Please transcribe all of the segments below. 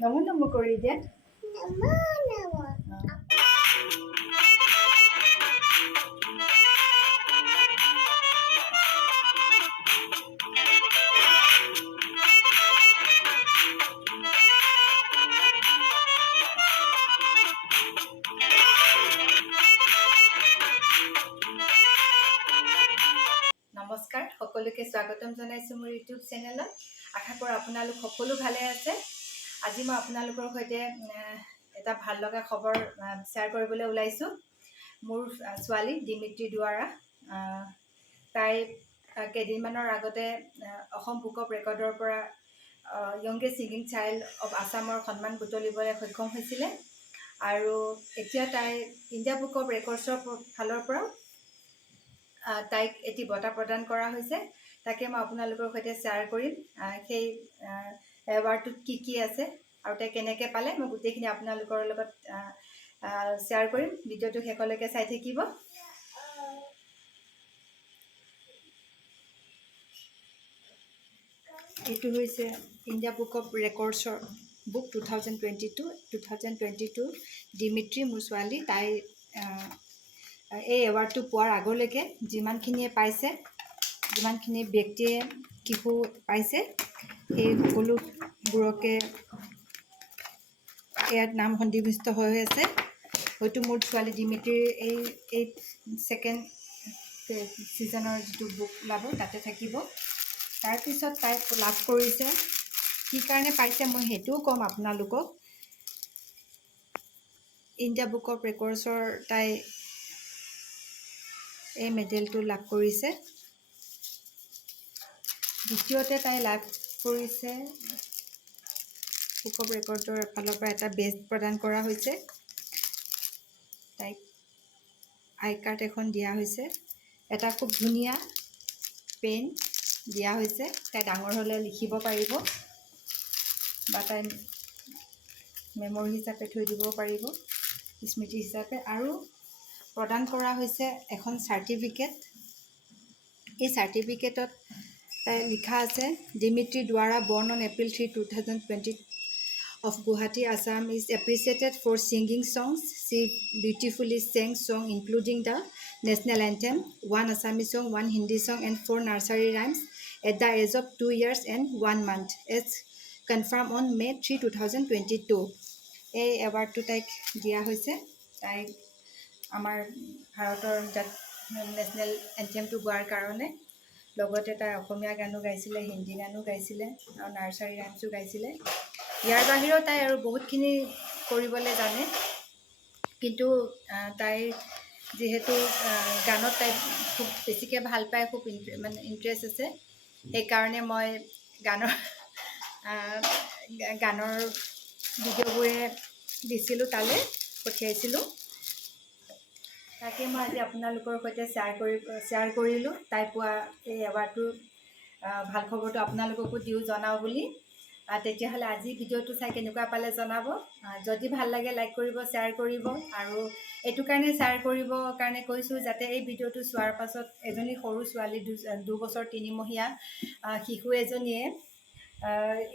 নমো নমো কৰি দিয়া। নমস্কাৰ, সকলোকে স্বাগতম জনাইছো মোৰ ইউটিউব চেনেলত। আশা কৰোঁ আপোনালোক সকলো ভালে আছে। আজি মই আপোনালোকৰ সৈতে এটা ভাল লগা খবৰ শ্বেয়াৰ কৰিবলৈ ওলাইছোঁ। মোৰ ছোৱালী দিমিত্ৰী দুৱাৰা, তাই কেইদিনমানৰ আগতে অসম বুক অফ ৰেকৰ্ডৰ পৰা য়ংগেষ্ট ছিংগিং চাইল্ড অফ আছামৰ সন্মান বুটলিবলৈ সক্ষম হৈছিলে। আৰু এতিয়া তাই ইণ্ডিয়া বুক অফ ৰেকৰ্ডছৰ ফালৰ পৰা তাইক এটি বঁটা প্ৰদান কৰা হৈছে। তাকে মই আপোনালোকৰ সৈতে শ্বেয়াৰ কৰিম সেই এৱাৰ্ডটোত কি আছে আৰু তাই কেনেকৈ পালে, মই গোটেইখিনি আপোনালোকৰ লগত শ্বেয়াৰ কৰিম। ভিডিঅ'টো শেষলৈকে চাই থাকিব। এইটো হৈছে ইণ্ডিয়া বুক অফ ৰেকৰ্ডছৰ বুক 2022 দিমিত্ৰী মোৰ ছোৱালী। তাই এই এৱাৰ্ডটো পোৱাৰ আগলৈকে যিমানখিনিয়ে পাইছে, যিমানখিনি ব্যক্তিয়ে শিশু পাইছে, সেই সকলোবোৰকে ইয়াত নাম সন্নিৱিষ্ট হৈ আছে। হয়তো মোৰ ছোৱালী দিমিত্ৰীৰ এই ছেকেণ্ড ছিজনৰ যিটো বুক ওলাব তাতে থাকিব। তাৰপিছত তাই লাভ কৰিছে, কি কাৰণে পাইছে মই সেইটোও ক'ম আপোনালোকক। ইণ্ডিয়া বুক অফ ৰেকৰ্ডছৰ তাই এই মেডেলটো লাভ কৰিছে। দ্বিতীয়তে তাই লাভ কৰিছে বুক অফ ৰেকৰ্ডৰ ফালৰ পৰা এটা বেজ প্ৰদান কৰা হৈছে। তাইক আই কাৰ্ড এখন দিয়া হৈছে, এটা খুব ধুনীয়া পেন দিয়া হৈছে। তাই ডাঙৰ হ'লে লিখিব পাৰিব বা তাই মেমৰি হিচাপে থৈ দিব পাৰিব, স্মৃতি হিচাপে। আৰু প্ৰদান কৰা হৈছে এখন চাৰ্টিফিকেট। এই চাৰ্টিফিকেটত তাই লিখা আছে, Dmitry Duwara born on April 3, 2020 of Guwahati, Assam is appreciated for singing songs. She beautifully sang songs including the national anthem, 1 Assamese song, 1 Hindi song and 4 nursery rhymes at the age of 2 years and 1 month as confirmed on May 3, 2022. এই এৱাৰ্ডটো তাইক দিয়া হৈছে। তাইক আমাৰ ভাৰতৰ national এন্থেমটো গোৱাৰ কাৰণে, লগতে তাই অসমীয়া গানো গাইছিলে, হিন্দী গানো গাইছিলে আৰু নাৰ্চাৰী ৰাইমছো গাইছিলে। ইয়াৰ বাহিৰেও তাই আৰু বহুতখিনি কৰিবলৈ জানে, কিন্তু তাই যিহেতু গানত তাই খুব বেছিকৈ ভাল পায়, খুব ইণ্টাৰেষ্ট আছে, সেইকাৰণে মই গানৰ ভিডিঅ'বোৰে দিছিলোঁ, তালৈ পঠিয়াইছিলোঁ। তাকে মই আজি আপোনালোকৰ সৈতে শ্বেয়াৰ কৰিলোঁ তাই পোৱা এই এৱাৰ্ডটোৰ ভাল খবৰটো আপোনালোককো জনাওঁ বুলি। তেতিয়াহ'লে আজি ভিডিঅ'টো চাই কেনেকুৱা পালে জনাব। যদি ভাল লাগে লাইক কৰিব, শ্বেয়াৰ কৰিব। আৰু এইটো কাৰণে শ্বেয়াৰ কৰিবৰ কাৰণে কৈছোঁ, যাতে এই ভিডিঅ'টো চোৱাৰ পাছত এজনী সৰু ছোৱালী 2 বছৰ 3 মহীয়া শিশু এজনীয়ে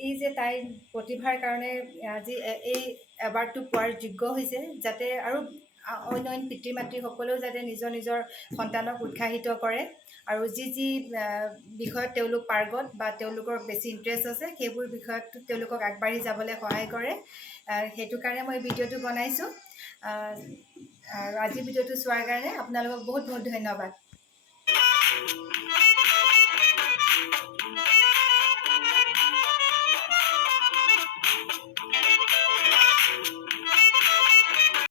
এই যে তাইৰ প্ৰতিভাৰ কাৰণে আজি এই এৱাৰ্ডটো পোৱাৰ যোগ্য হৈছে, যাতে আৰু অন্য পিতৃ মাতৃসকলেও যাতে নিজৰ সন্তানক উৎসাহিত কৰে আৰু যি বিষয়ত তেওঁলোক পাৰ্গত বা তেওঁলোকৰ বেছি ইণ্টাৰেষ্ট আছে, সেইবোৰ বিষয়ত তেওঁলোকক আগবাঢ়ি যাবলৈ সহায় কৰে। সেইটো কাৰণে মই ভিডিঅ'টো বনাইছোঁ। আৰু আজি ভিডিঅ'টো চোৱাৰ কাৰণে আপোনালোকক বহুত বহুত ধন্যবাদ।